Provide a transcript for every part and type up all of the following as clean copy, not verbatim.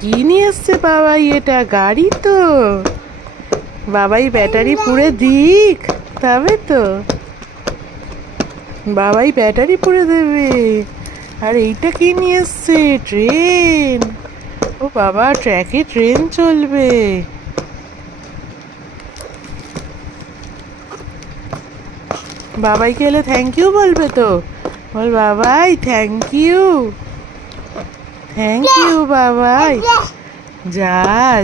কি নিয়ে এসছে বাবাই? এটা গাড়ি তো। বাবাই ব্যাটারি পুড়ে দিক, তবে তো বাবাই ব্যাটারি পুড়ে দেবে। আর এইটা কি নিয়ে এসছে? ট্রেন। ও বাবা, ট্র্যাকে ট্রেন চলবে। বাবাইকে এলে থ্যাংক ইউ বলবে তো? বল বাবাই থ্যাংক ইউ। থ্যাংক ইউ বাবাই। যা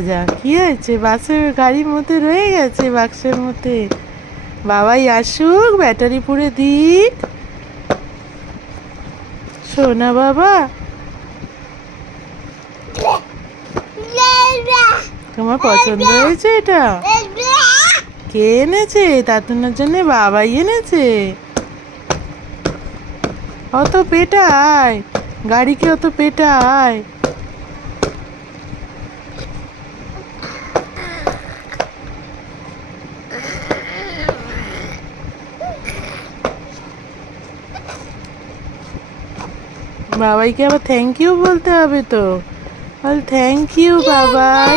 যা, কি হয়েছে? বাসের গাড়ির মধ্যে রয়ে গেছে, বাক্সের মধ্যে। বাবাই আসুক, ব্যাটারি পুড়ে দিক। শোনা বাবা, তোমার পছন্দ হয়েছে এটা? কে এনেছে? তাতুনের জন্য বাবাই এনেছে। অত পেটায় গাড়িকে, অত পেটায়। বাবাইকে আবার থ্যাংক ইউ বলতে হবে তো। বল থ্যাংক ইউ বাবাই।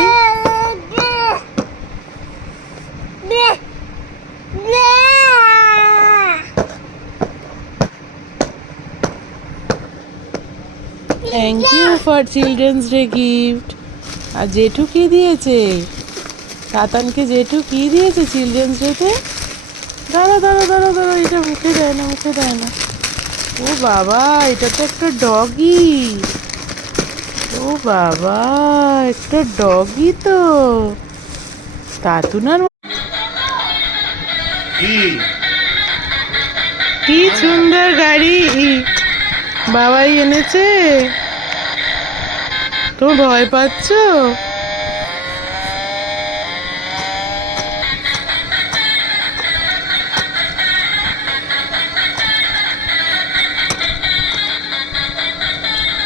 Thank you for children's day gift. আর জেঠু কি দিয়েছে? তাতানকে জেঠু কি দিয়েছে চিলড্রেন্স ডেতে? দাঁড়া দাঁড়া দাঁড়া দাঁড়া, এটা মুখে দেয় না, মুখে দেয় না। ও বাবা, এটা তো একটা ডগি। ও বাবা, একটা ডগি তো। তাতুনার কি সুন্দর গাড়ি বাবাই এনেছে। তো ভয় পাচ্ছ?